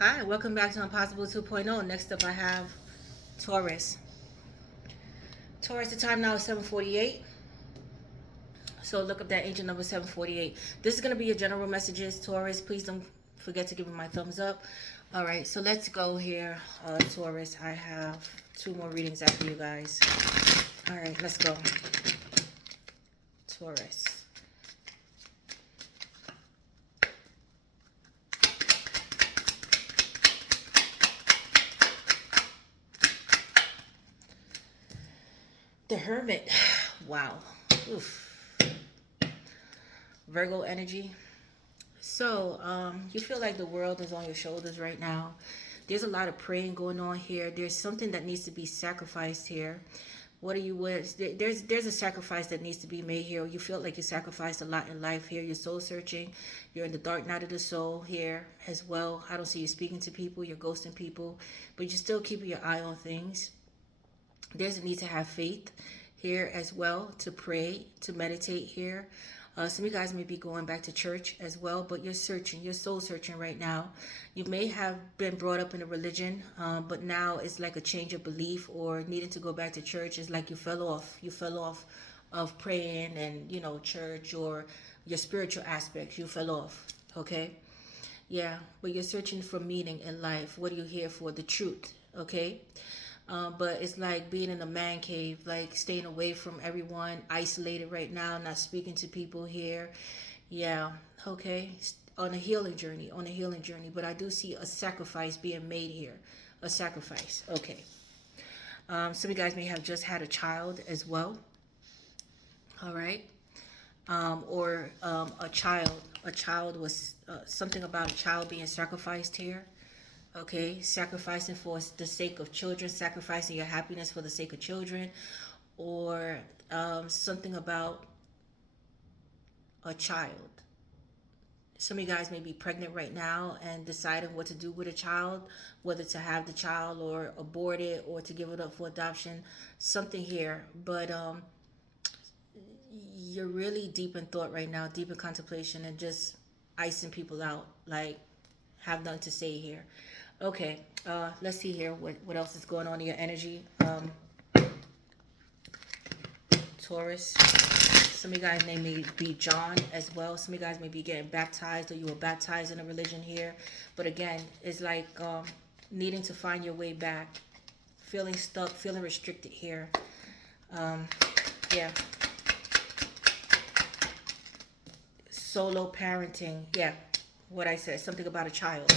Hi, welcome back to Impossible 2.0. Next up, I have Taurus. Taurus, the time now is 7:48. So look up that angel number 748. This is going to be your general messages, Taurus. Please don't forget to give me my thumbs up. All right, so let's go here, Taurus. I have two more readings after you guys. All right, let's go. Taurus. The Hermit. Wow. Oof. Virgo energy. So, you feel like the world is on your shoulders right now. There's a lot of praying going on here. There's something that needs to be sacrificed here. What are you with? There's a sacrifice that needs to be made here. You feel like you sacrificed a lot in life here. You're soul searching. You're in the dark night of the soul here as well. I don't see you speaking to people. You're ghosting people, but you're still keeping your eye on things. There's a need to have faith here as well, to pray, to meditate here. Some of you guys may be going back to church as well, but you're searching, you're soul searching right now. You may have been brought up in a religion, but now it's like a change of belief or needing to go back to church. It's like you fell off. You fell off of praying and, church or your spiritual aspects. You fell off, okay? Yeah, but you're searching for meaning in life. What are you here for? The truth, okay? But it's like being in a man cave, like staying away from everyone, isolated right now, not speaking to people here. Yeah, okay. On a healing journey, on a healing journey. But I do see a sacrifice being made here. A sacrifice. Okay. Some of you guys may have just had a child as well. All right. Or a child. A child was something about a child being sacrificed here. Okay, sacrificing for the sake of children, sacrificing your happiness for the sake of children, or something about a child. Some of you guys may be pregnant right now and deciding what to do with a child, whether to have the child or abort it or to give it up for adoption. Something here, but you're really deep in thought right now, deep in contemplation, and just icing people out. Like, have nothing to say here. Okay, let's see here what else is going on in your energy. Taurus. Some of you guys may be John as well. Some of you guys may be getting baptized or you were baptized in a religion here. But again, it's like needing to find your way back. Feeling stuck, feeling restricted here. Yeah. Solo parenting. Yeah, what I said. Something about a child.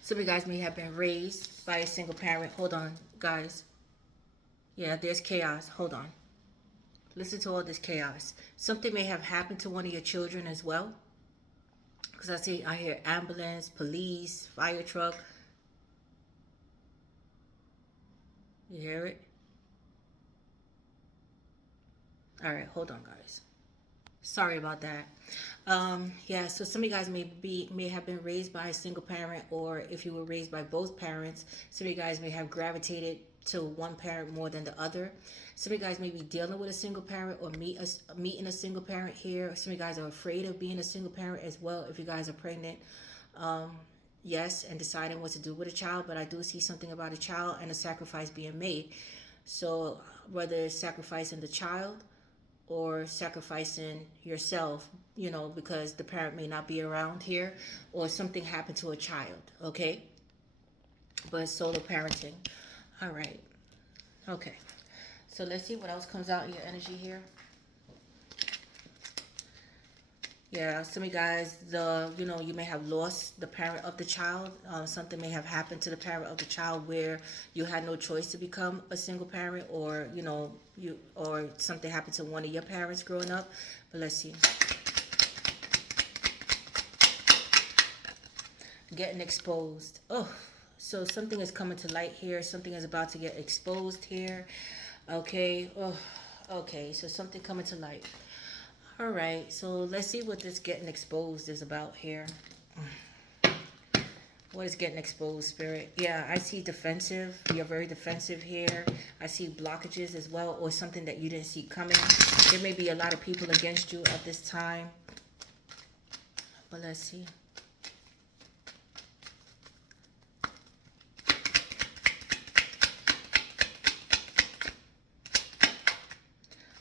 Some of you guys may have been raised by a single parent. Hold on, guys. Yeah, there's chaos. Hold on. Listen to all this chaos. Something may have happened to one of your children as well. Because I hear ambulance, police, fire truck. You hear it? All right, hold on, guys. Sorry about that. Yeah, so some of you guys may have been raised by a single parent, or if you were raised by both parents, some of you guys may have gravitated to one parent more than the other. Some of you guys may be dealing with a single parent or meeting a single parent here. Some of you guys are afraid of being a single parent as well if you guys are pregnant. Yes, and deciding what to do with a child, but I do see something about a child and a sacrifice being made. So whether it's sacrificing the child or sacrificing yourself, because the parent may not be around here or something happened to a child, okay? But solo parenting. All right. Okay. So let's see what else comes out in your energy here. Yeah, some of you guys, you may have lost the parent of the child. Something may have happened to the parent of the child where you had no choice to become a single parent, or or something happened to one of your parents growing up. But let's see. Getting exposed. Oh, so something is coming to light here. Something is about to get exposed here. Okay. Oh, okay. So something coming to light. All right, so let's see what this getting exposed is about here. What is getting exposed, Spirit? Yeah, I see defensive. You're very defensive here. I see blockages as well, or something that you didn't see coming. There may be a lot of people against you at this time. But let's see.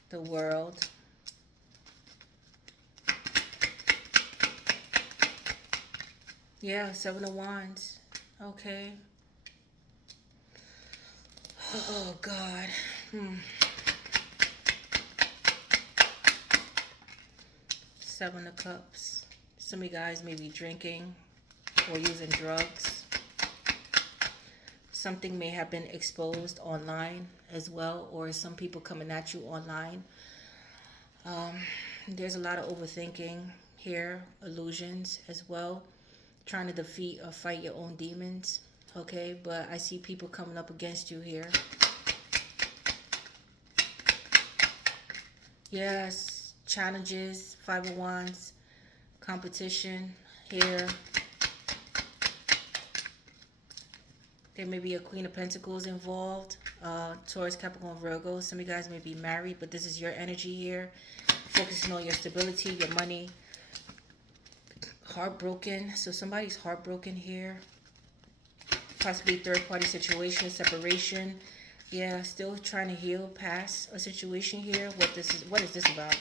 The World. Yeah, Seven of Wands. Okay. Oh, God. Seven of Cups. Some of you guys may be drinking or using drugs. Something may have been exposed online as well, or some people coming at you online. There's a lot of overthinking here, illusions as well, trying to defeat or fight your own demons. Okay, but I see people coming up against you here. Yes, challenges, Five of Wands, competition here. There may be a Queen of Pentacles involved. Taurus, Capricorn, Virgo. Some of you guys may be married, but this is your energy here. Focusing on your stability, your money. Heartbroken. So somebody's heartbroken here. Possibly third-party situation, separation. Yeah, still trying to heal past a situation here. What is this about?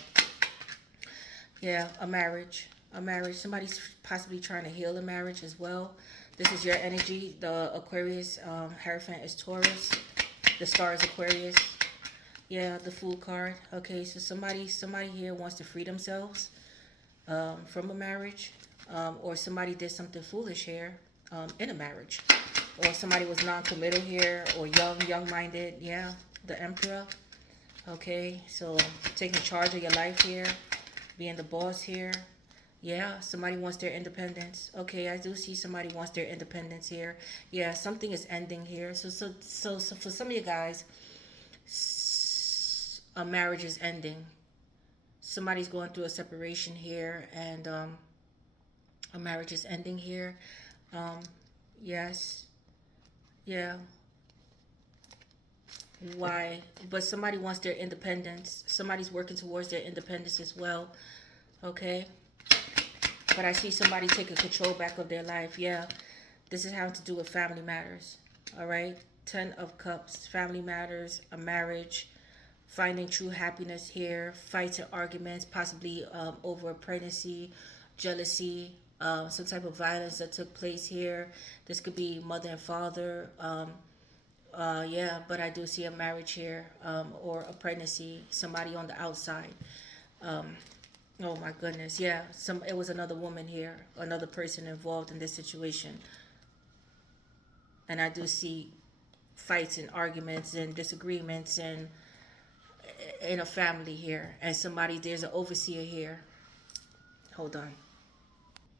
Yeah, a marriage. A marriage. Somebody's possibly trying to heal a marriage as well. This is your energy. The Aquarius Hierophant is Taurus. The star is Aquarius. Yeah, the Fool card. Okay, so somebody here wants to free themselves from a marriage, or somebody did something foolish here in a marriage, or somebody was non-committal here, or young-minded. Yeah, the Emperor. Okay, so taking charge of your life here, being the boss here. Yeah, somebody wants their independence. Okay, I do see somebody wants their independence here. Yeah, something is ending here. So for some of you guys, a marriage is ending. Somebody's going through a separation here, and a marriage is ending here. Yes. Yeah. Why? But somebody wants their independence. Somebody's working towards their independence as well. Okay. But I see somebody taking control back of their life. Yeah. This is having to do with family matters. All right. 10 of Cups. Family matters. A marriage. Finding true happiness here. Fights and arguments. Possibly over pregnancy. Jealousy. Some type of violence that took place here. This could be mother and father. Yeah, but I do see a marriage here, or a pregnancy. Somebody on the outside. Oh my goodness, yeah. It was another woman here, another person involved in this situation. And I do see fights and arguments and disagreements and in a family here. And there's an overseer here. Hold on.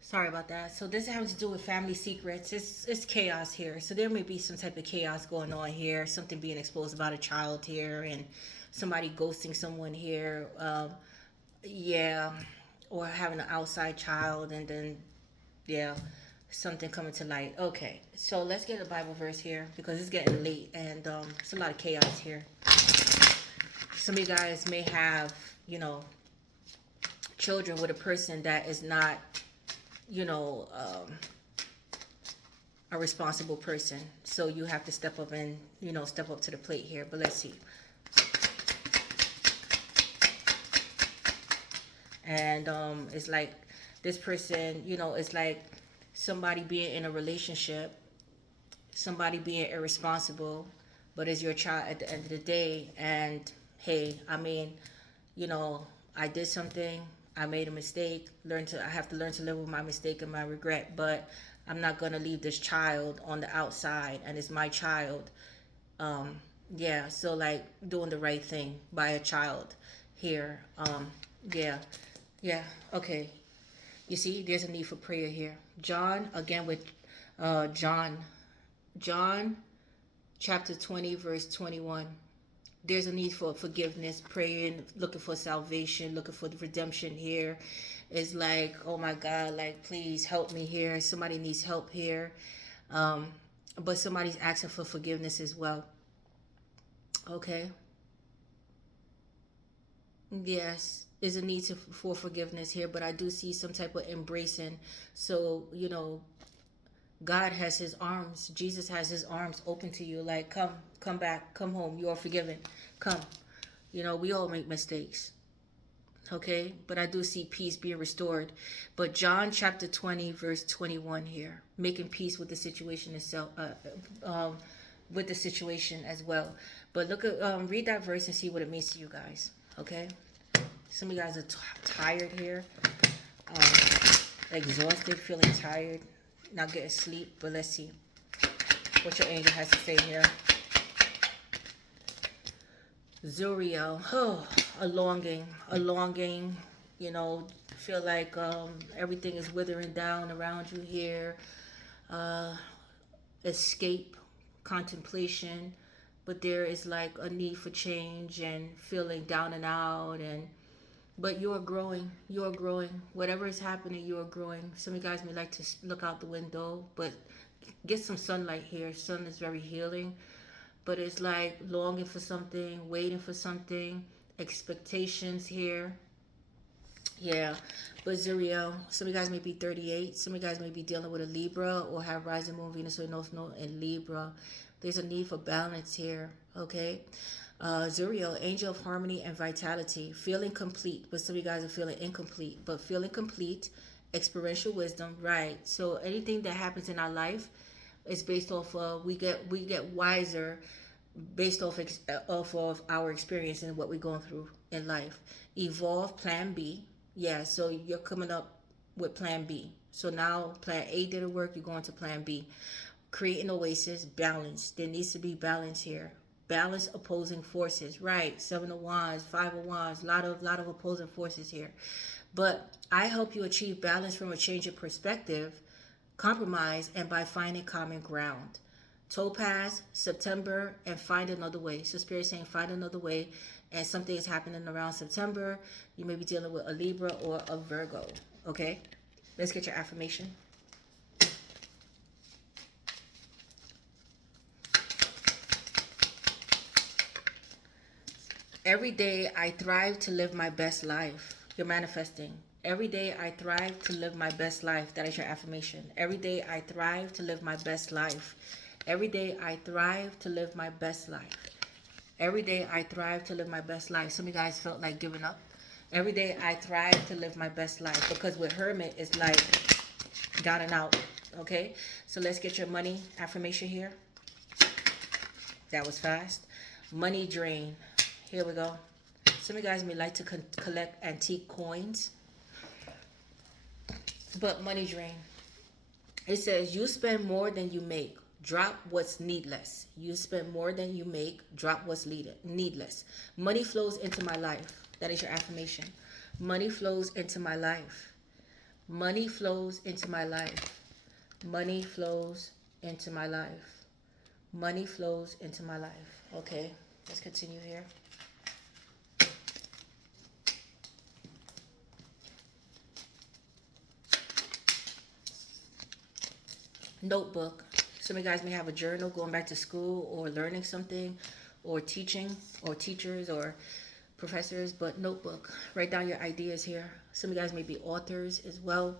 Sorry about that. So this has to do with family secrets. It's chaos here. So there may be some type of chaos going on here. Something being exposed about a child here, and somebody ghosting someone here. Yeah, or having an outside child, and then yeah, something coming to light. Okay, so let's get a Bible verse here because it's getting late, and it's a lot of chaos here. Some of you guys may have, children with a person that is not, a responsible person. So you have to step up and, step up to the plate here. But let's see. And it's like this person, it's like somebody being in a relationship, somebody being irresponsible, but it's your child at the end of the day. And hey, I mean, I did something, I made a mistake. I have to learn to live with my mistake and my regret. But I'm not gonna leave this child on the outside, and it's my child. Yeah. So like doing the right thing by a child here. Yeah. Yeah. Okay. You see, there's a need for prayer here. John again with John chapter 20 verse 21. There's a need for forgiveness, praying, looking for salvation, looking for the redemption here. It's like, oh my God, like, please help me here. Somebody needs help here. But somebody's asking for forgiveness as well. Okay. Yes, there's a need for forgiveness here, but I do see some type of embracing. So, God has his arms. Jesus has his arms open to you. Like, come back, come home. You are forgiven. Come. You know, we all make mistakes. Okay, but I do see peace being restored. But John chapter 20 verse 21 here, making peace with the situation itself, with the situation as well. But look at read that verse and see what it means to you guys. Okay, some of you guys are tired here, exhausted, feeling tired, not getting sleep. But let's see what your angel has to say here. Zuriel, oh, a longing, you know, feel like everything is withering down around you here. Uh, Escape, contemplation, but there is like a need for change and feeling down and out, and but you are growing. You are growing. Whatever is happening, you are growing. Some of you guys may like to look out the window, but get some sunlight here. Sun is very healing, but it's like longing for something, waiting for something, expectations here. Yeah, but Zuriel, some of you guys may be 38. Some of you guys may be dealing with a Libra or have rising moon, Venus, or North Node in Libra. There's a need for balance here, okay? Zuriel, angel of harmony and vitality, feeling complete, but some of you guys are feeling incomplete, but feeling complete, experiential wisdom, right? So anything that happens in our life is based off of we get wiser based off of our experience and what we're going through in life. Evolve, plan B. Yeah, so you're coming up with plan B. So now plan A didn't work, you're going to plan B. Create an oasis, balance. There needs to be balance here. Balance opposing forces, right? Seven of Wands, Five of Wands, lot of opposing forces here. But I help you achieve balance from a change of perspective, compromise, and by finding common ground. Topaz, September, and find another way. So Spirit is saying find another way, and something is happening around September. You may be dealing with a Libra or a Virgo. Okay, let's get your affirmation. Every day I thrive to live my best life. You're manifesting. Every day I thrive to live my best life. That is your affirmation. Every day I thrive to live my best life. Every day I thrive to live my best life. Every day I thrive to live my best life. Some of you guys felt like giving up. Every day I thrive to live my best life. Because with Hermit, it's like down and out. Okay? So let's get your money affirmation here. That was fast. Money drain. Here we go. Some of you guys may like to collect antique coins. But money drain. It says you spend more than you make. Drop what's needless. You spend more than you make. Drop what's needless. Money flows into my life. That is your affirmation. Money flows into my life. Money flows into my life. Money flows into my life. Money flows into my life. Okay, let's continue here. Notebook. Some of you guys may have a journal going back to school or learning something or teaching or teachers or professors, but notebook. Write down your ideas here. Some of you guys may be authors as well.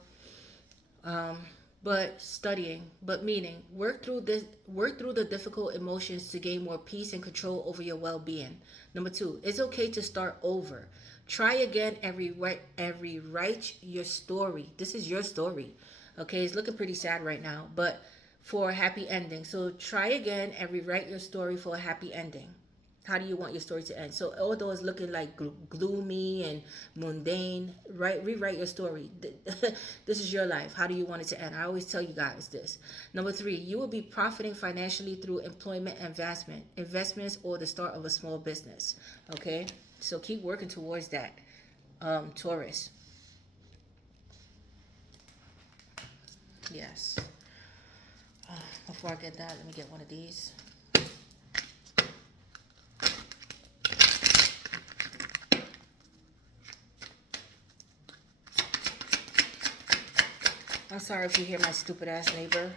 But studying, but meaning work through the difficult emotions to gain more peace and control over your well-being. Number 2, it's okay to start over. Try again and rewrite your story. This is your story. Okay, it's looking pretty sad right now, but for a happy ending. So try again and rewrite your story for a happy ending. How do you want your story to end? So although it's looking like gloomy and mundane, rewrite your story. This is your life. How do you want it to end? I always tell you guys this. Number 3, you will be profiting financially through employment and investments, or the start of a small business. Okay, so keep working towards that, Taurus. Yes. Before I get that, let me get one of these. I'm sorry if you hear my stupid ass neighbor.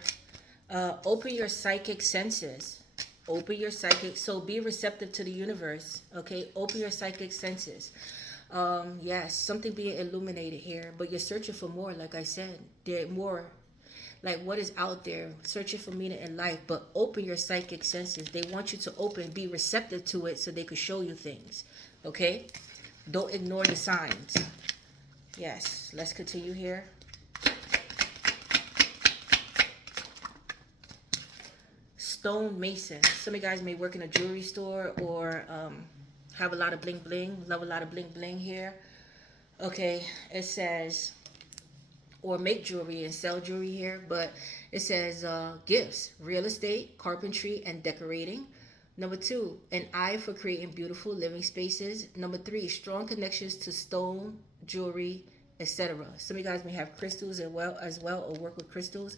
Open your psychic senses. Open your psychic. So be receptive to the universe. Okay. Open your psychic senses. Yes, something being illuminated here, but you're searching for more. Like I said, there more. Like what is out there, searching for meaning in life, but open your psychic senses. They want you to open, be receptive to it so they could show you things. Okay? Don't ignore the signs. Yes, let's continue here. Stone mason. Some of you guys may work in a jewelry store or have a lot of bling bling. Love a lot of bling bling here. Okay, it says, or make jewelry and sell jewelry here, but it says gifts, real estate, carpentry, and decorating. Number 2, an eye for creating beautiful living spaces. Number 3, strong connections to stone, jewelry, etc. Some of you guys may have crystals as well or work with crystals.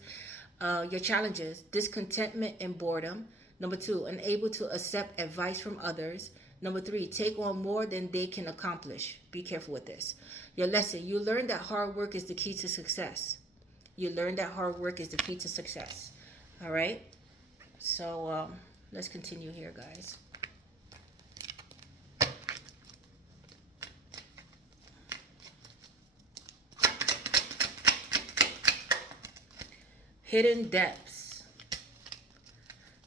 Your challenges, discontentment and boredom. Number 2, unable to accept advice from others. Number 3, take on more than they can accomplish. Be careful with this. Your lesson, you learn that hard work is the key to success. You learn that hard work is the key to success. All right? So let's continue here, guys. Hidden depths.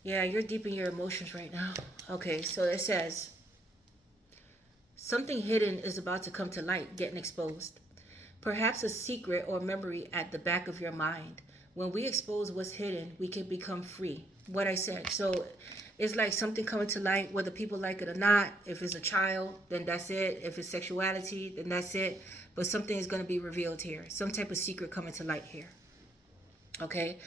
Yeah, you're deep in your emotions right now. Okay, so it says, something hidden is about to come to light, getting exposed. Perhaps a secret or memory at the back of your mind. When we expose what's hidden, we can become free. What I said. So it's like something coming to light, whether people like it or not. If it's a child, then that's it. If it's sexuality, then that's it. But something is going to be revealed here. Some type of secret coming to light here. Okay?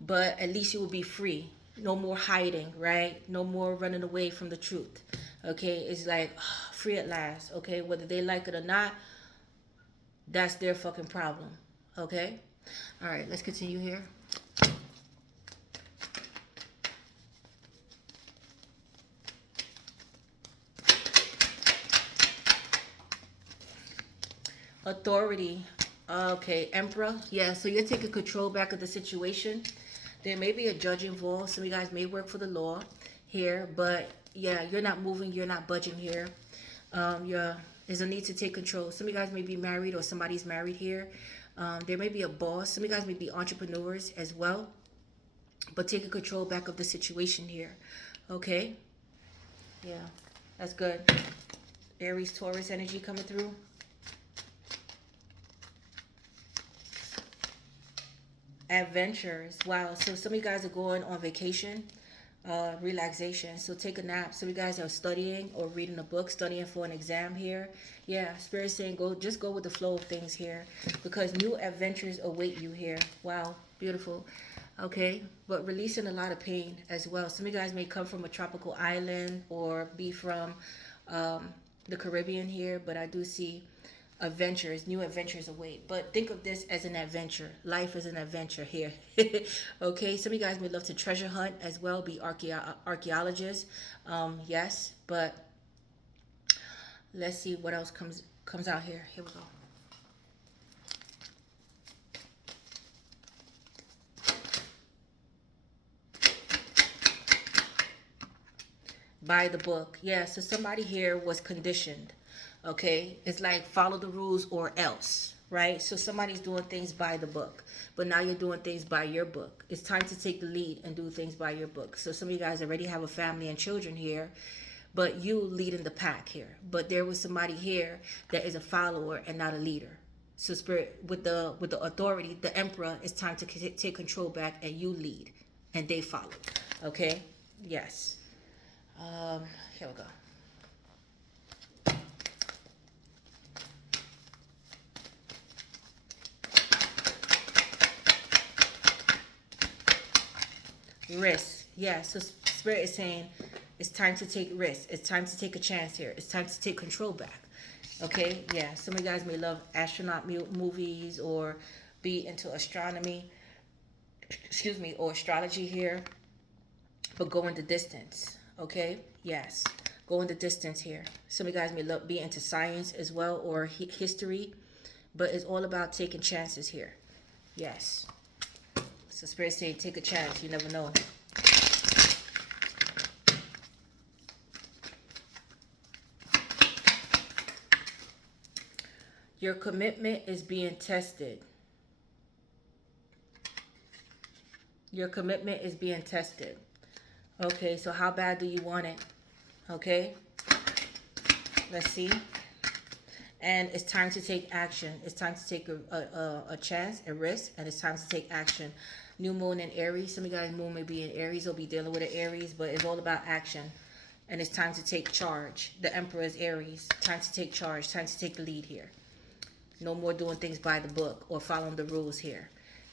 But at least you will be free. No more hiding, right? No more running away from the truth. Okay? It's like, free at last. Okay? Whether they like it or not, that's their fucking problem. Okay? All right, let's continue here. Authority. Okay, Emperor. Yeah, so you're taking control back of the situation. There may be a judge involved. Some of you guys may work for the law here, but yeah, you're not moving. You're not budging here. There's a need to take control. Some of you guys may be married or somebody's married here. There may be a boss. Some of you guys may be entrepreneurs as well. But taking control back of the situation here. Okay? Yeah, that's good. Aries, Taurus energy coming through. Adventures. Wow. So some of you guys are going on vacation, relaxation. So take a nap. Some of you guys are studying or reading a book, studying for an exam here. Yeah, Spirit saying just go with the flow of things here because new adventures await you here. Wow, beautiful. Okay, but releasing a lot of pain as well. Some of you guys may come from a tropical island or be from the Caribbean here, but I do see adventures, new adventures await. But think of this as an adventure. Life is an adventure here. Okay, some of you guys may love to treasure hunt as well, be archaeologists. Yes, but let's see what else comes out here. Here we go. By the book. Yeah, so somebody here was conditioned. Okay, it's like follow the rules or else, right? So somebody's doing things by the book, but now you're doing things by your book. It's time to take the lead and do things by your book. So some of you guys already have a family and children here, but you leading the pack here. But there was somebody here that is a follower and not a leader. So Spirit, with the authority, the Emperor, it's time to take control back and you lead and they follow. Okay? Yes. Here we go. Risk. Yeah, so Spirit is saying it's time to take risks. It's time to take a chance here. It's time to take control back. Okay? Yeah, some of you guys may love astronaut movies or be into astronomy, excuse me, or astrology here, but go in the distance. Okay? Yes. Go in the distance here. Some of you guys may love be into science as well or history, but it's all about taking chances here. Yes. So Spirit saying take a chance. You never know. Your commitment is being tested. Your commitment is being tested. Okay, so how bad do you want it? Okay. Let's see. And it's time to take action. It's time to take a chance, a risk, and it's time to take action. New moon in Aries. Some of you guys' moon may be in Aries or be dealing with an Aries, but it's all about action. And it's time to take charge. The Emperor is Aries. Time to take charge. Time to take the lead here. No more doing things by the book or following the rules here.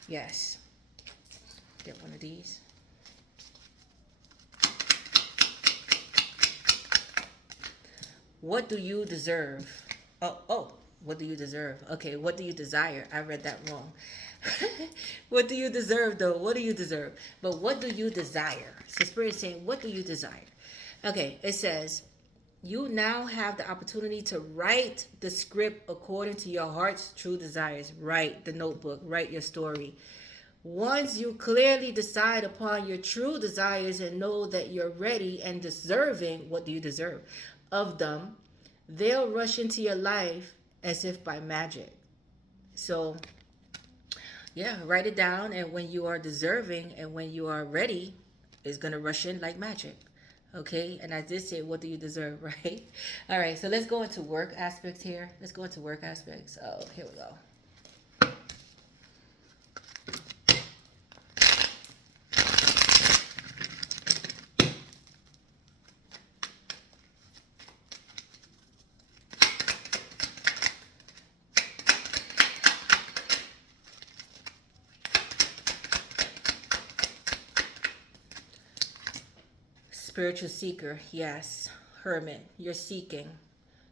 Yes. Get one of these. What do you deserve? Oh, what do you deserve? Okay, what do you desire? I read that wrong. What do you deserve, though? What do you deserve? But what do you desire? So Spirit is saying, what do you desire? Okay, it says, you now have the opportunity to write the script according to your heart's true desires. Write the notebook, write your story. Once you clearly decide upon your true desires and know that you're ready and deserving, what do you deserve of them, they'll rush into your life as if by magic. So, yeah, write it down. And when you are deserving and when you are ready, it's going to rush in like magic. Okay, and I did say, what do you deserve, right? All right, so let's go into work aspects here. Let's go into work aspects. Oh, here we go. Spiritual seeker, yes. Hermit, you're seeking.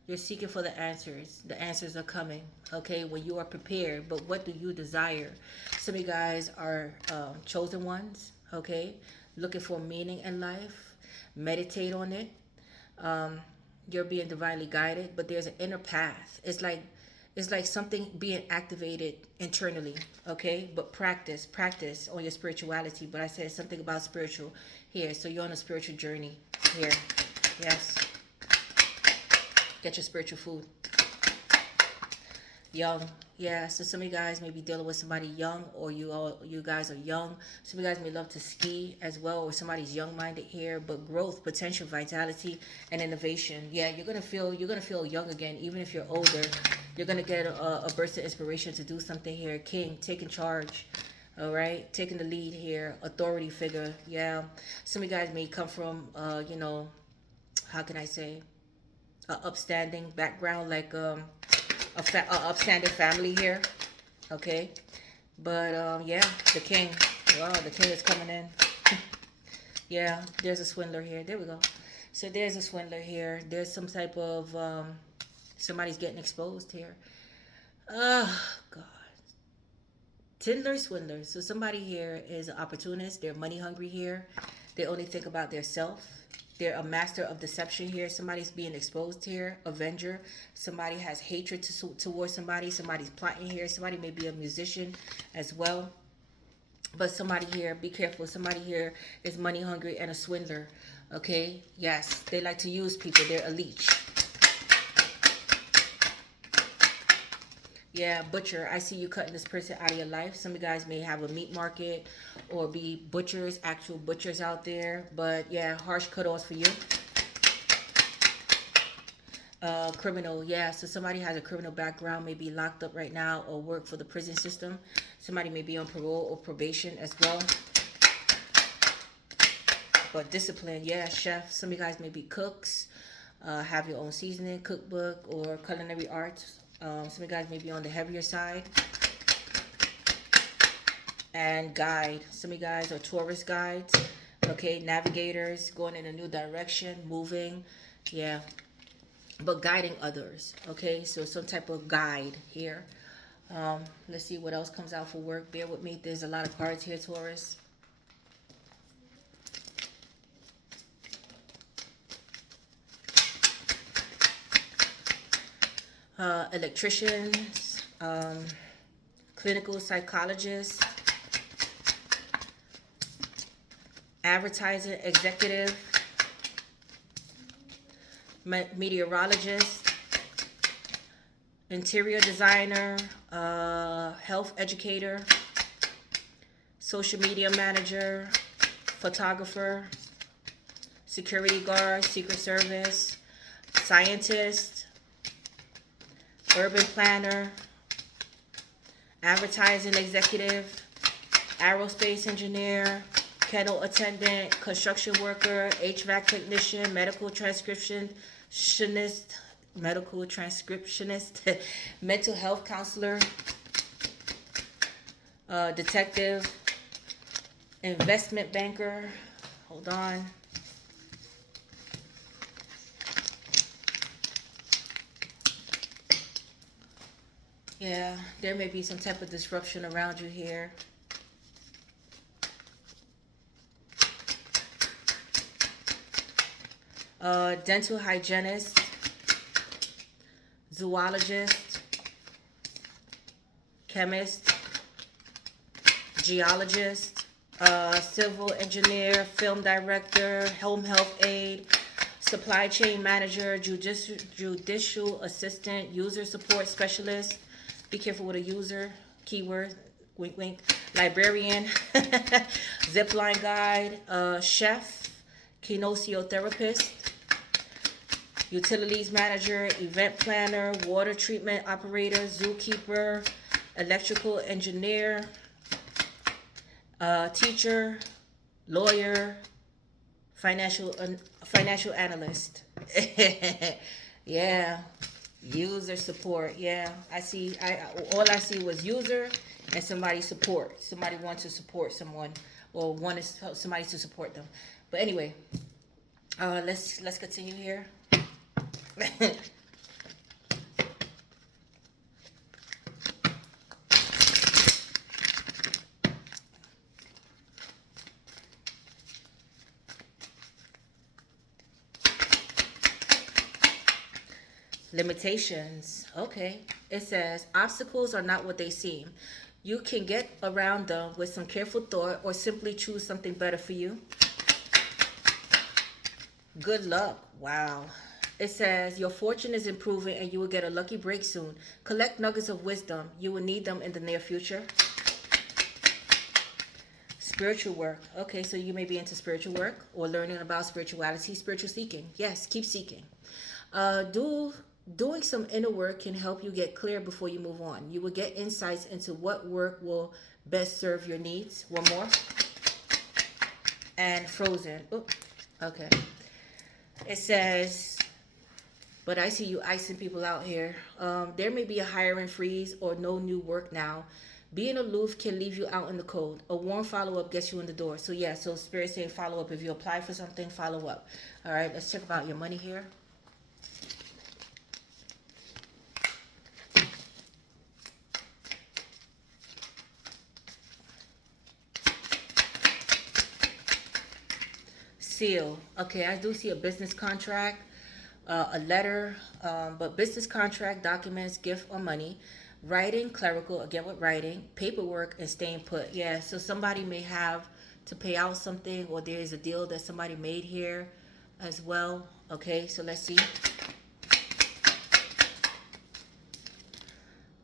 You're seeking for the answers. The answers are coming, okay, when you are prepared. But what do you desire? Some of you guys are chosen ones, okay, looking for meaning in life. Meditate on it. You're being divinely guided, but there's an inner path. It's like something being activated internally, okay? But practice on your spirituality. But I said something about spiritual here. So you're on a spiritual journey here. Yes. Get your spiritual food. Young. Yeah, so some of you guys may be dealing with somebody young, or you guys are young. Some of you guys may love to ski as well, or somebody's young-minded here. But growth, potential, vitality, and innovation. Yeah, you're gonna feel young again, even if you're older. You're gonna get a burst of inspiration to do something here. King, taking charge. All right, taking the lead here. Authority figure. Yeah, some of you guys may come from how can I say, a upstanding background, like a upstanding family here, okay? But yeah, the king. Wow, the king is coming in. Yeah, there's a swindler here. There we go. So there's a swindler here. There's some type of somebody's getting exposed here. Oh God. Tiddler swindlers. So somebody here is an opportunist. They're money hungry here. They only think about their self. They're a master of deception here. Somebody's being exposed here. Avenger. Somebody has hatred towards somebody. Somebody's plotting here. Somebody may be a musician as well. But somebody here, be careful. Somebody here is money hungry and a swindler. Okay? Yes. They like to use people. They're a leech. Yeah, butcher. I see you cutting this person out of your life. Some of you guys may have a meat market or be butchers, actual butchers out there. But yeah, harsh cutoffs for you. Criminal. Yeah, so somebody has a criminal background, may be locked up right now or work for the prison system. Somebody may be on parole or probation as well. But discipline. Yeah, chef. Some of you guys may be cooks. Have your own seasoning, cookbook, or culinary arts. Some of you guys may be on the heavier side. And guide. Some of you guys are tourist guides. Okay, navigators, going in a new direction, moving. Yeah. But guiding others. Okay, so some type of guide here. Let's see what else comes out for work. Bear with me. There's a lot of cards here, Taurus. Electricians, clinical psychologists, advertising executive, meteorologist, interior designer, health educator, social media manager, photographer, security guard, secret service, scientist, urban planner, advertising executive, aerospace engineer, kennel attendant, construction worker, HVAC technician, medical transcriptionist, mental health counselor, detective, investment banker. Hold on. Yeah, there may be some type of disruption around you here. Dental hygienist, zoologist, chemist, geologist, civil engineer, film director, home health aide, supply chain manager, judicial assistant, user support specialist. Be careful with a user keyword. Wink, wink. Librarian, zipline guide, chef, kinesiotherapist, utilities manager, event planner, water treatment operator, zookeeper, electrical engineer, teacher, lawyer, financial analyst. Yeah, user support. Yeah, I see. All I see was user and somebody support. Somebody wants to support someone or wanted somebody to support them. But anyway, let's continue here. Limitations. Okay. It says obstacles are not what they seem. You can get around them with some careful thought or simply choose something better for you. Good luck. Wow. It says your fortune is improving and you will get a lucky break soon. Collect nuggets of wisdom. You will need them in the near future. Spiritual work. Okay, so you may be into spiritual work or learning about spirituality, spiritual seeking. Yes, keep seeking. Doing some inner work can help you get clear before you move on. You will get insights into what work will best serve your needs. One more. And frozen. Oop. Okay. It says, but I see you icing people out here. There may be a hiring freeze or no new work now. Being aloof can leave you out in the cold. A warm follow-up gets you in the door. So yeah, so Spirit saying follow up. If you apply for something, follow up. All right, let's check about your money here. Seal. Okay, I do see a business contract, a letter, but business contract, documents, gift or money, writing, clerical, again with writing, paperwork, and staying put. Yeah, so somebody may have to pay out something, or there is a deal that somebody made here as well. Okay, so let's see.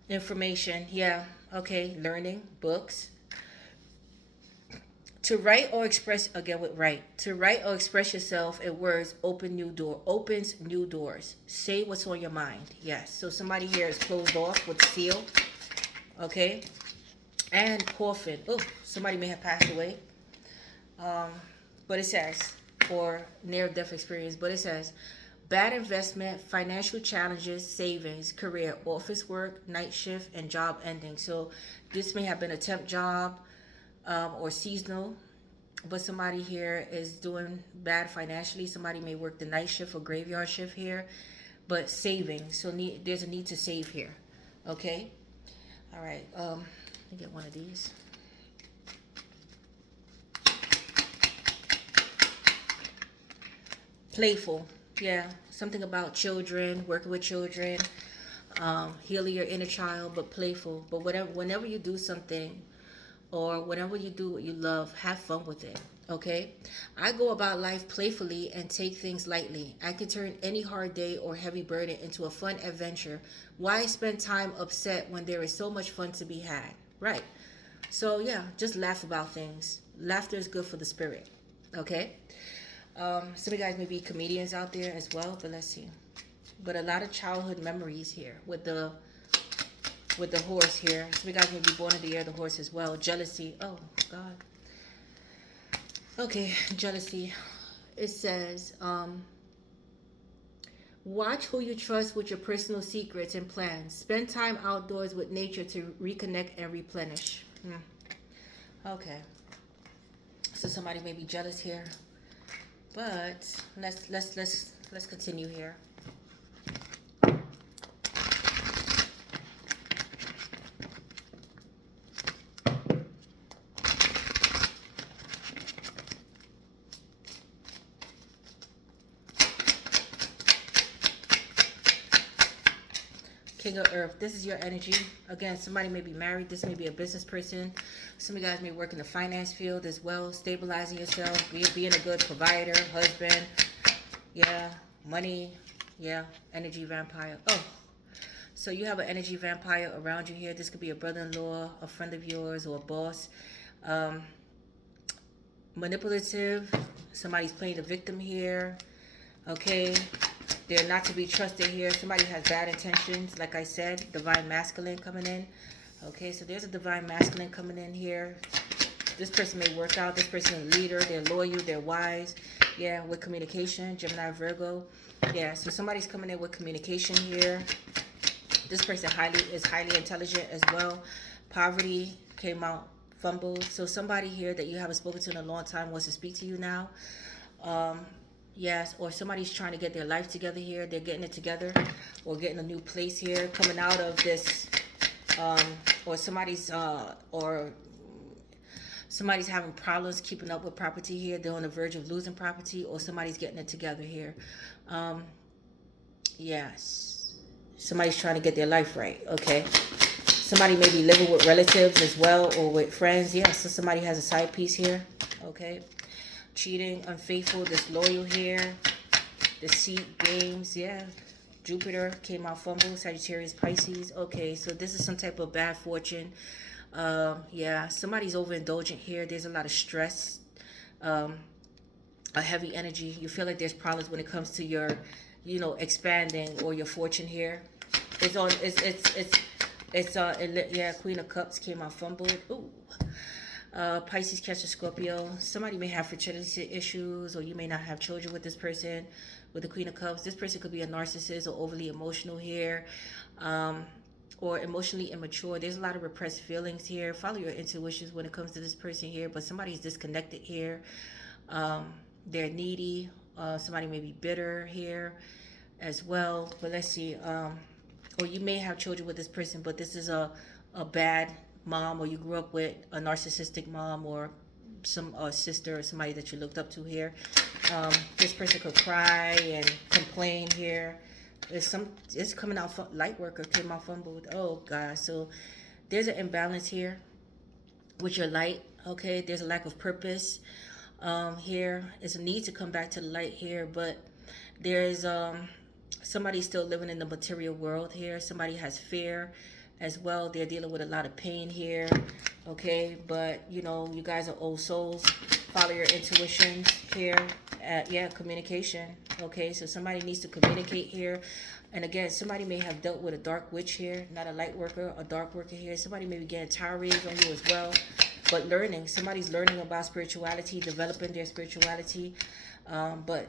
Information. Yeah, okay, learning, books. To write or express, again with write, to write or express yourself in words opens new doors. Say what's on your mind. Yes. So somebody here is closed off with seal. Okay. And coffin. Oh, somebody may have passed away. But it says, or near death experience, but it says bad investment, financial challenges, savings, career, office work, night shift, and job ending. So this may have been a temp job, or seasonal, but somebody here is doing bad financially. Somebody may work the night shift or graveyard shift here, but saving. So there's a need to save here. Okay. All right. Let me get one of these. Playful. Yeah. Something about children, working with children, healing your inner child, but playful. But whenever you do something, or whenever you do what you love, have fun with it. Okay? I go about life playfully and take things lightly. I can turn any hard day or heavy burden into a fun adventure. Why spend time upset when there is so much fun to be had? Right. So yeah, just laugh about things. Laughter is good for the spirit. Okay? Some of you guys may be comedians out there as well, but let's see. but a lot of childhood memories here with the horse here. Some of you guys may be born in the year of the horse as well. Jealousy. Oh God. Okay, jealousy. It says, watch who you trust with your personal secrets and plans. Spend time outdoors with nature to reconnect and replenish. Okay. So somebody may be jealous here. But let's continue here. King of Earth, this is your energy. Again, somebody may be married. This may be a business person. Some of you guys may work in the finance field as well. Stabilizing yourself, being a good provider, husband. Yeah, money. Yeah, energy vampire. Oh, so you have an energy vampire around you here. This could be a brother-in-law, a friend of yours, or a boss. Manipulative. Somebody's playing the victim here. Okay. They're not to be trusted here. Somebody has bad intentions. Like I said, divine masculine coming in. Okay, so there's a divine masculine coming in here. This person may work out. This person is a leader. They're loyal. They're wise. Yeah, with communication. Gemini, Virgo. Yeah, so somebody's coming in with communication here. This person is highly intelligent as well. Poverty came out fumbled. So somebody here that you haven't spoken to in a long time wants to speak to you now. Yes, or somebody's trying to get their life together here. They're getting it together or getting a new place here, coming out of this, or somebody's having problems keeping up with property here. They're on the verge of losing property, or somebody's getting it together here. Yes, somebody's trying to get their life right. Okay, somebody may be living with relatives as well, or with friends. Yeah, so somebody has a side piece here. Okay. Cheating, unfaithful, disloyal here. Deceit, games, yeah. Jupiter came out fumble, Sagittarius, Pisces. Okay, so this is some type of bad fortune. Yeah, somebody's overindulgent here. There's a lot of stress, a heavy energy. You feel like there's problems when it comes to your, expanding or your fortune here. Yeah, Queen of Cups came out fumbled. Ooh. Pisces, Cancer, Scorpio. Somebody may have fertility issues, or you may not have children with this person. With the Queen of Cups, this person could be a narcissist or overly emotional here, or emotionally immature. There's a lot of repressed feelings here. Follow your intuitions when it comes to this person here, but somebody's disconnected here. They're needy. Somebody may be bitter here as well. But let's see. Or you may have children with this person, but this is a bad mom, or you grew up with a narcissistic mom, or some sister or somebody that you looked up to here. This person could cry and complain here. It's coming out. Light worker came out fumbled. Oh God. So there's an imbalance here with your light. Okay, there's a lack of purpose here. It's a need to come back to the light here, but there's somebody still living in the material world here. Somebody has fear as well. They're dealing with a lot of pain here. Okay, but you guys are old souls. Follow your intuitions here. Yeah, communication. Okay, so somebody needs to communicate here. And again, somebody may have dealt with a dark witch here, not a light worker, a dark worker here. Somebody may be getting tirades on you as well. But somebody's learning about spirituality, developing their spirituality. But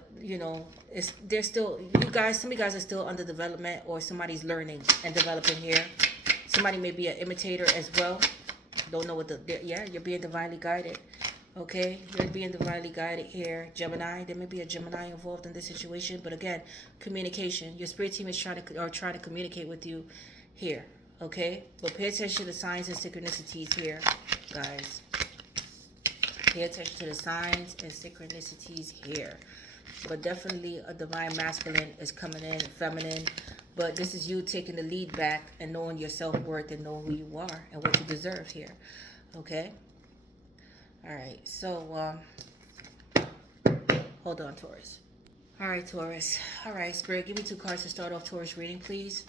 they're still, some of you guys are still under development, or somebody's learning and developing here. Somebody may be an imitator as well. Don't know what you're being divinely guided. Okay, you're being divinely guided here. Gemini, there may be a Gemini involved in this situation, but again, communication. Your spirit team is trying to communicate with you here. Okay, but pay attention to the signs and synchronicities here, guys. Pay attention to the signs and synchronicities here. But definitely a divine masculine is coming in, feminine. But this is you taking the lead back and knowing your self-worth and knowing who you are and what you deserve here. Okay? All right. So, hold on, Taurus. All right, Taurus. All right, Spirit, give me 2 cards to start off Taurus reading, please.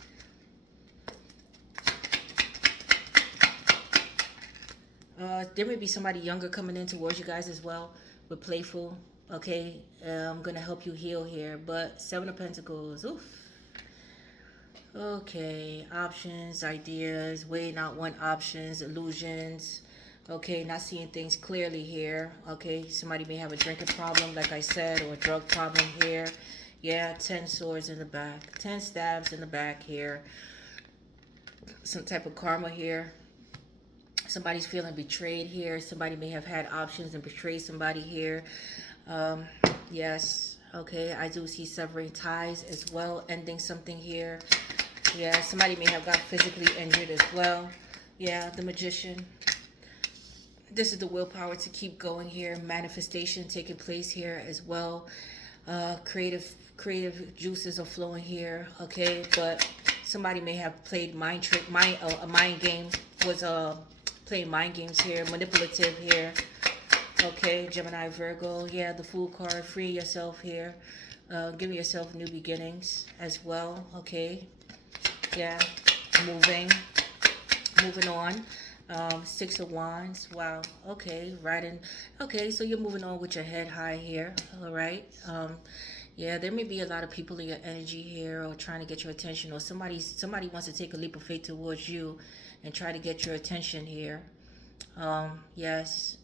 There may be somebody younger coming in towards you guys as well, with playful. Okay, I'm going to help you heal here. But 7 of Pentacles. Oof. Okay, options, ideas, weighing out one options, illusions. Okay, not seeing things clearly here. Okay, somebody may have a drinking problem, like I said, or a drug problem here. Yeah, 10 swords in the back, 10 stabs in the back here. Some type of karma here. Somebody's feeling betrayed here. Somebody may have had options and betrayed somebody here. Um, yes, okay, I do see severing ties as well, ending something here. Yeah, somebody may have got physically injured as well. Yeah, the magician. This is the willpower to keep going here. Manifestation taking place here as well. Creative juices are flowing here. Okay, but somebody may have played a mind game, was playing mind games here, manipulative here. Okay, Gemini, Virgo. Yeah, the Fool card. Free yourself here. Giving yourself new beginnings as well. Okay, yeah, moving moving on. Six of Wands. Wow. Okay, riding. Okay, so you're moving on with your head high here. All right. Yeah, there may be a lot of people in your energy here, or trying to get your attention, or somebody wants to take a leap of faith towards you, and try to get your attention here. Yes.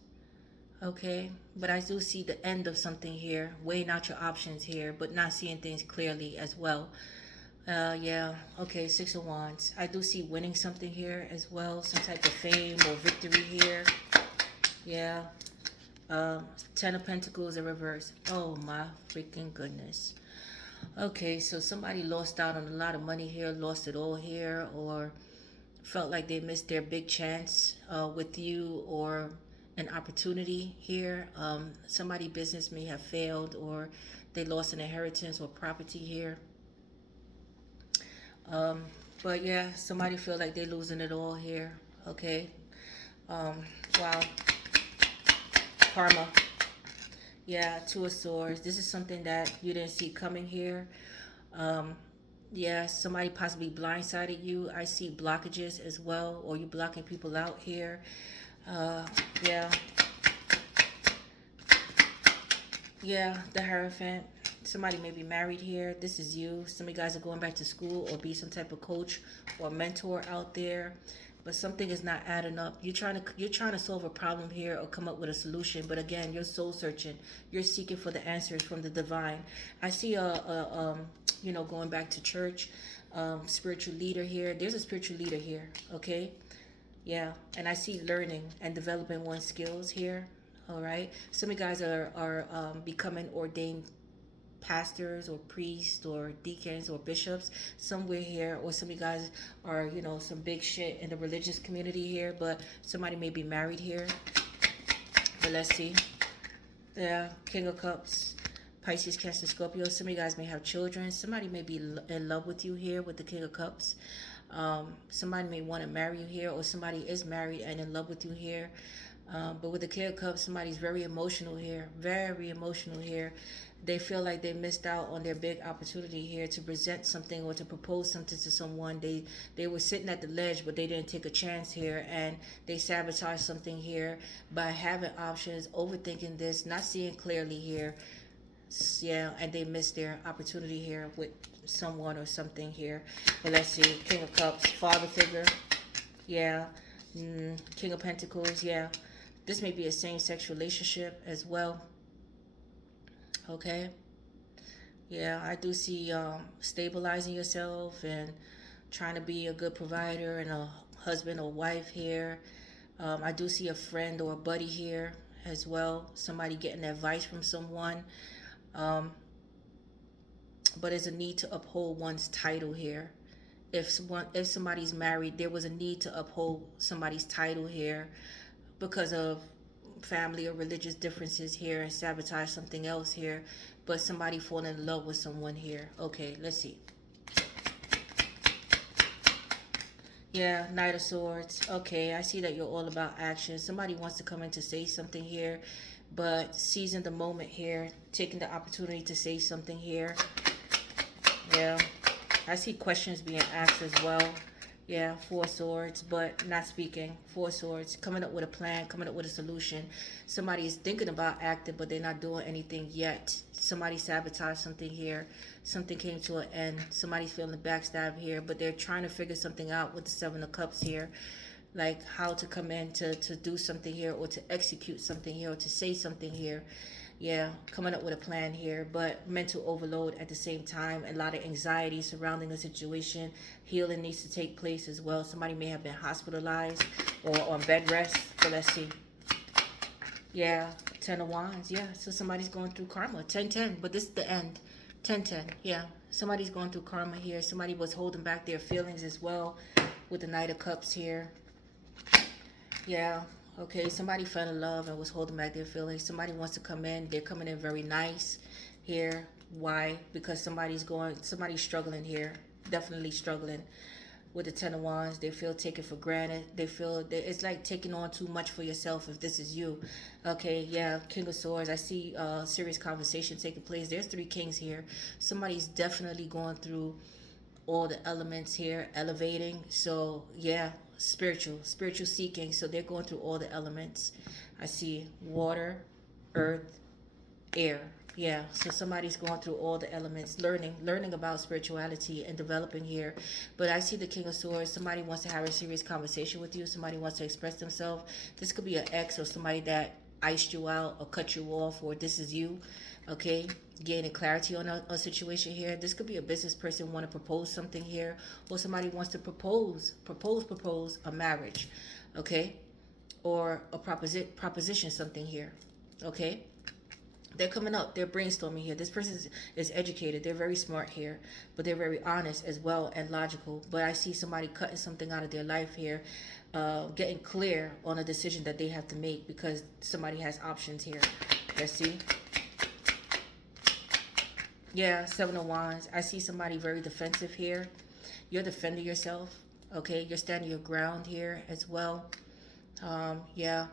Okay, but I do see the end of something here, weighing out your options here, but not seeing things clearly as well. Yeah, okay, Six of Wands. I do see winning something here as well, some type of fame or victory here. Yeah, 10 of Pentacles in reverse. Oh my freaking goodness. Okay, so somebody lost out on a lot of money here, lost it all here, or felt like they missed their big chance with you, or an opportunity here. Somebody business may have failed, or they lost an inheritance or property here. Um, but yeah, somebody feel like they're losing it all here. Okay. Um, wow. Karma. Yeah, Two of Swords. This is something that you didn't see coming here. Um, yeah, somebody possibly blindsided you. I see blockages as well, or you blocking people out here. Yeah. Yeah, the Hierophant. Somebody may be married here. This is you. Some of you guys are going back to school, or be some type of coach or mentor out there. But something is not adding up. You're trying to solve a problem here, or come up with a solution. But again, you're soul searching. You're seeking for the answers from the divine. I see going back to church, spiritual leader here. There's a spiritual leader here. Okay, yeah, and I see learning and developing one's skills here. All right, some of you guys are becoming ordained pastors or priests or deacons or bishops somewhere here, or some of you guys are, some big shit in the religious community here, but somebody may be married here. But let's see. Yeah, King of Cups, Pisces, Cancer, Scorpio. Some of you guys may have children. Somebody may be in love with you here with the King of Cups. Somebody may want to marry you here, or somebody is married and in love with you here. But with the King of Cups, somebody's very emotional here. Very emotional here. They feel like they missed out on their big opportunity here to present something or to propose something to someone. They were sitting at the ledge, but they didn't take a chance here, and they sabotaged something here by having options, overthinking this, not seeing clearly here. Yeah, and they missed their opportunity here with someone or something here. But let's see. King of Cups, father figure. Yeah. King of Pentacles. Yeah. This may be a same-sex relationship as well. Okay. Yeah, I do see stabilizing yourself and trying to be a good provider and a husband or wife here. I do see a friend or a buddy here as well. Somebody getting advice from someone. But there's a need to uphold one's title here. If somebody's married, there was a need to uphold somebody's title here because of family or religious differences here, and sabotage something else here. But somebody falling in love with someone here. Okay, let's see. Yeah, Knight of Swords. Okay, I see that you're all about action. Somebody wants to come in to say something here, but seizing the moment here, taking the opportunity to say something here. Yeah, I see questions being asked as well. Yeah, four swords, but not speaking. Four swords, coming up with a plan, coming up with a solution. Somebody is thinking about acting, but they're not doing anything yet. Somebody sabotaged something here. Something came to an end. Somebody's feeling the backstab here, but they're trying to figure something out with the Seven of Cups here. Like how to come in to do something here, or to execute something here, or to say something here. Yeah, coming up with a plan here, but mental overload at the same time. A lot of anxiety surrounding the situation. Healing needs to take place as well. Somebody may have been hospitalized or on bed rest. But let's see. Yeah, Ten of Wands. Yeah, so somebody's going through karma. 10-10, but this is the end. 10-10. Yeah, somebody's going through karma here. Somebody was holding back their feelings as well with the Knight of Cups here. Yeah. Okay. Somebody fell in love and was holding back their feelings. Somebody wants to come in. They're coming in very nice here. Why? Because somebody's struggling here. Definitely struggling with the Ten of Wands. They feel taken for granted. They feel that it's like taking on too much for yourself if this is you. Okay. Yeah. King of Swords. I see serious conversation taking place. There's three kings here. Somebody's definitely going through all the elements here, elevating. So yeah, spiritual seeking. So they're going through all the elements. I see water, earth, air. Yeah, so somebody's going through all the elements, learning about spirituality and developing here. But I see the King of Swords. Somebody wants to have a serious conversation with you. Somebody wants to express themselves. This could be an ex or somebody that iced you out or cut you off, or this is you. Okay, gaining clarity on a situation here. This could be a business person want to propose something here, or somebody wants to propose a marriage. Okay, or a proposition something here. Okay, they're coming up, they're brainstorming here. This person is educated, they're very smart here, but they're very honest as well and logical. But I see somebody cutting something out of their life here, getting clear on a decision that they have to make, because somebody has options here. Let's see. Yeah, Seven of Wands. I see somebody very defensive here. You're defending yourself. Okay, you're standing your ground here as well. Yeah,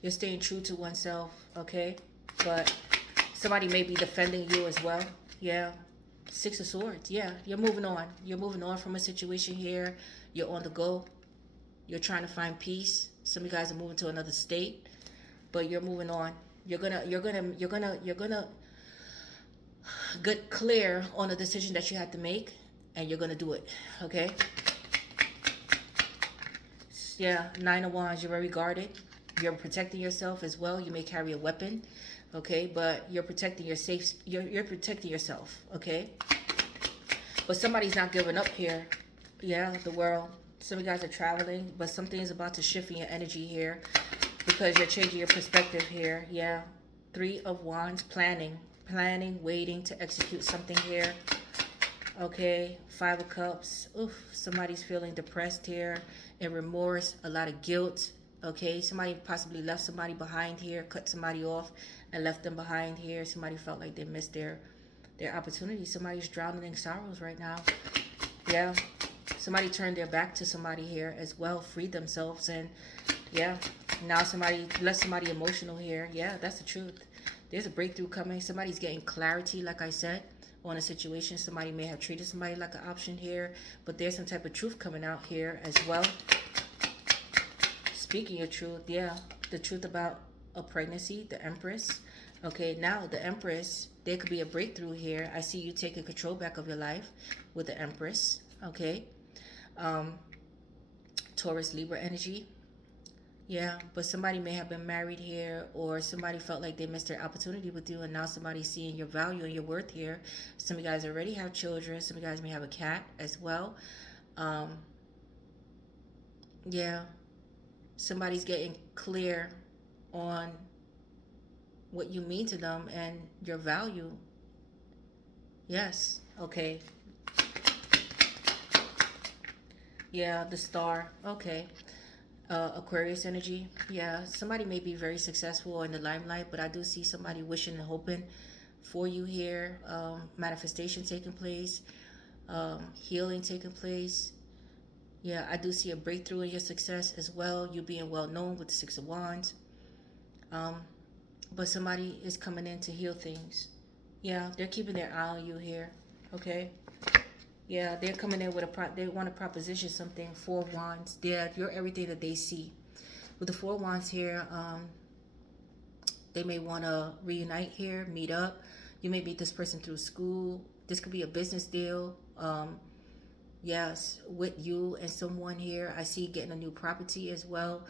you're staying true to oneself. Okay, but somebody may be defending you as well. Yeah, Six of Swords. Yeah, you're moving on. You're moving on from a situation here. You're on the go. You're trying to find peace. Some of you guys are moving to another state, but you're moving on. You're gonna get clear on a decision that you have to make, and you're gonna do it. Okay. Yeah, Nine of Wands. You're very guarded. You're protecting yourself as well. You may carry a weapon. Okay, but you're protecting your safe. You're protecting yourself. Okay. But somebody's not giving up here. Yeah, the world. Some of you guys are traveling, but something is about to shift in your energy here, because you're changing your perspective here. Yeah. Three of Wands. Planning, waiting to execute something here. Okay, Five of Cups. Oof, somebody's feeling depressed here, and remorse, a lot of guilt. Okay, somebody possibly left somebody behind here, cut somebody off and left them behind here. Somebody felt like they missed their opportunity. Somebody's drowning in sorrows right now. Yeah, somebody turned their back to somebody here as well, freed themselves, and yeah, now somebody left somebody emotional here. Yeah, that's the truth. There's a breakthrough coming. Somebody's getting clarity, like I said, on a situation. Somebody may have treated somebody like an option here, but there's some type of truth coming out here as well. Speaking your truth, yeah, the truth about a pregnancy, the Empress. Okay, now the Empress, there could be a breakthrough here. I see you taking control back of your life with the Empress. Okay, Taurus, Libra energy. Yeah, but somebody may have been married here, or somebody felt like they missed their opportunity with you, and now somebody's seeing your value and your worth here. Some of you guys already have children. Some of you guys may have a cat as well. Yeah, somebody's getting clear on what you mean to them and your value. Yes, okay. Yeah, the Star. Okay. Aquarius energy. Yeah, somebody may be very successful in the limelight, but I do see somebody wishing and hoping for you here. Manifestation taking place, healing taking place. Yeah, I do see a breakthrough in your success as well. You being well known with the Six of Wands. Um, but somebody is coming in to heal things. Yeah, they're keeping their eye on you here. Okay. Yeah, they're coming in with they want to proposition something. Four of Wands. You're everything that they see. With the Four of Wands here, they may want to reunite here, meet up. You may meet this person through school. This could be a business deal. Yes, with you and someone here. I see getting a new property as well.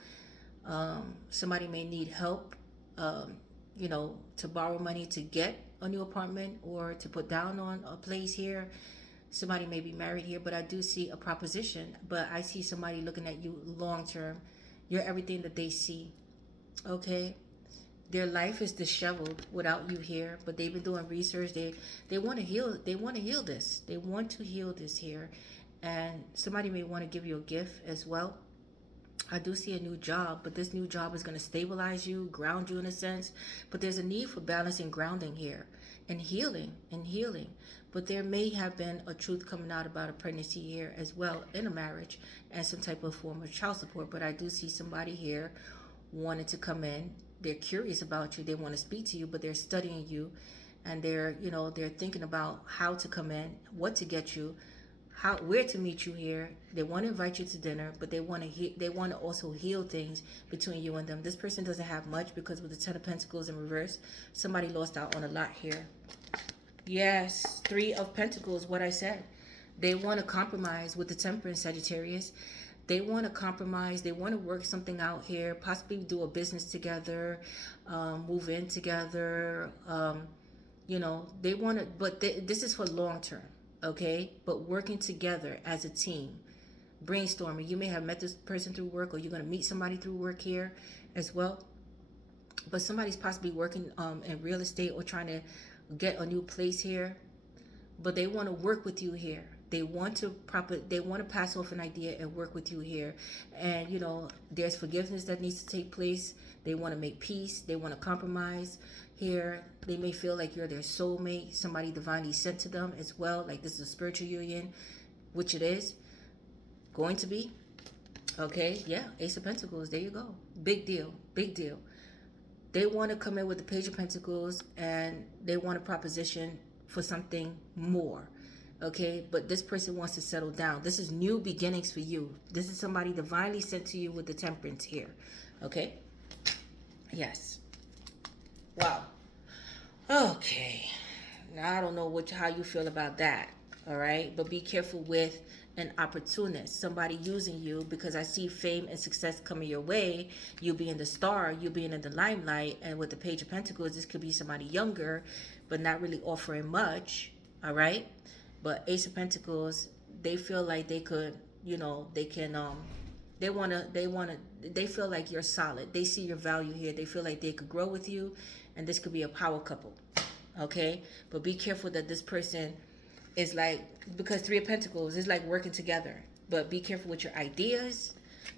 Somebody may need help, um, to borrow money to get a new apartment or to put down on a place here. Somebody may be married here, but I do see a proposition. But I see somebody looking at you long term. You're everything that they see. Okay, their life is disheveled without you here, but they've been doing research. They want to heal. They want to heal this. They want to heal this here, and somebody may want to give you a gift as well. I do see a new job, but this new job is going to stabilize you, ground you in a sense. But there's a need for balance and grounding here, and healing. But there may have been a truth coming out about a pregnancy here as well in a marriage and some type of form of child support. But I do see somebody here wanting to come in. They're curious about you. They want to speak to you, but they're studying you, and they're thinking about how to come in, what to get you, where to meet you here. They want to invite you to dinner, but they want to also heal things between you and them. This person doesn't have much because with the Ten of Pentacles in reverse, somebody lost out on a lot here. Yes, Three of Pentacles, what I said. They want to compromise with the Temperance, Sagittarius. They want to compromise. They want to work something out here, possibly do a business together, move in together. They want to, but this is for long term, okay? But working together as a team, brainstorming. You may have met this person through work, or you're going to meet somebody through work here as well. But somebody's possibly working in real estate or trying to get a new place here, but they want to work with you here. They want to pass off an idea and work with you here. And there's forgiveness that needs to take place. They want to make peace. They want to compromise here. They may feel like you're their soulmate, somebody divinely sent to them as well. Like this is a spiritual union, which it is going to be. Okay, yeah, Ace of Pentacles. There you go. Big deal. Big deal. They want to come in with the Page of Pentacles, and they want a proposition for something more. Okay, but this person wants to settle down. This is new beginnings for you. This is somebody divinely sent to you with the Temperance here. Okay, yes. Wow. Okay, now I don't know how you feel about that. All right, but be careful with an opportunist, somebody using you, because I see fame and success coming your way, you being the star, you being in the limelight. And with the Page of Pentacles, this could be somebody younger but not really offering much. All right, but Ace of Pentacles, they feel like they could, they can they feel like you're solid. They see your value here. They feel like they could grow with you, and this could be a power couple. Okay, but be careful that this person is like, because Three of Pentacles is like working together. But be careful with your ideas.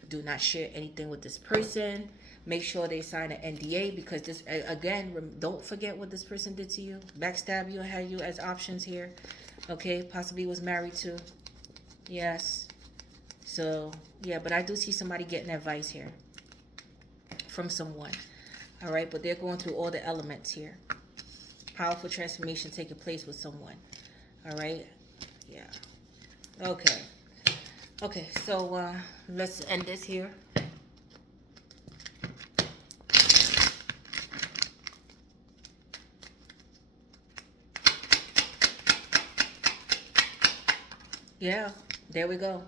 Do not share anything with this person. Make sure they sign an NDA, because this, again, don't forget what this person did to you. Backstab you and had you as options here. Okay, possibly was married to. Yes. So, yeah, but I do see somebody getting advice here from someone. All right, but they're going through all the elements here. Powerful transformation taking place with someone. All right, yeah. Okay. Okay, so let's end this here. Yeah, there we go.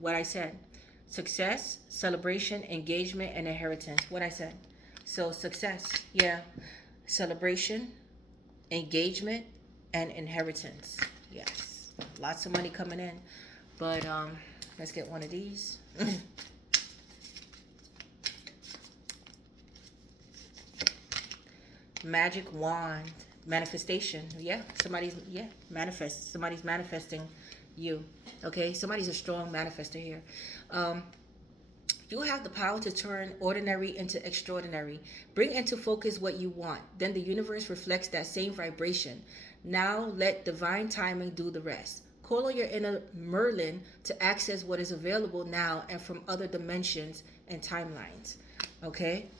What I said. Success, celebration, engagement, and inheritance. What I said. So success, yeah. Celebration, engagement, and inheritance. Yes. Lots of money coming in. But let's get one of these. Magic wand. Manifestation. Yeah. Manifest. Somebody's manifesting you. Okay. Somebody's a strong manifester here. You have the power to turn ordinary into extraordinary. Bring into focus what you want. Then the universe reflects that same vibration. Now let divine timing do the rest. Call on your inner Merlin to access what is available now and from other dimensions and timelines. Okay?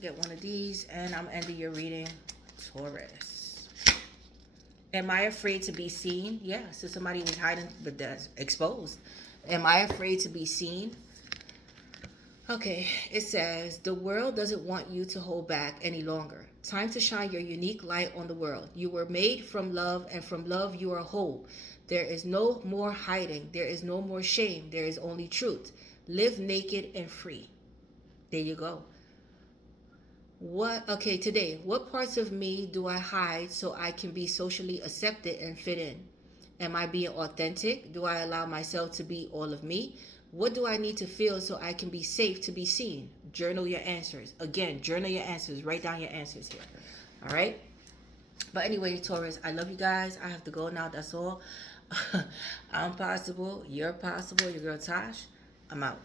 Get one of these, and I'm ending your reading, Taurus. Am I afraid to be seen? Yeah, so somebody was hiding, but that's exposed. Am I afraid to be seen? Okay, it says, the world doesn't want you to hold back any longer. Time to shine your unique light on the world. You were made from love, and from love you are whole. There is no more hiding. There is no more shame. There is only truth. Live naked and free. There you go. Okay, today, what parts of me do I hide so I can be socially accepted and fit in? Am I being authentic? Do I allow myself to be all of me? What do I need to feel so I can be safe to be seen? Journal your answers. Again, journal your answers. Write down your answers here. All right? But anyway, Taurus, I love you guys. I have to go now. That's all. I'm possible. You're possible. Your girl Tosh. I'm out.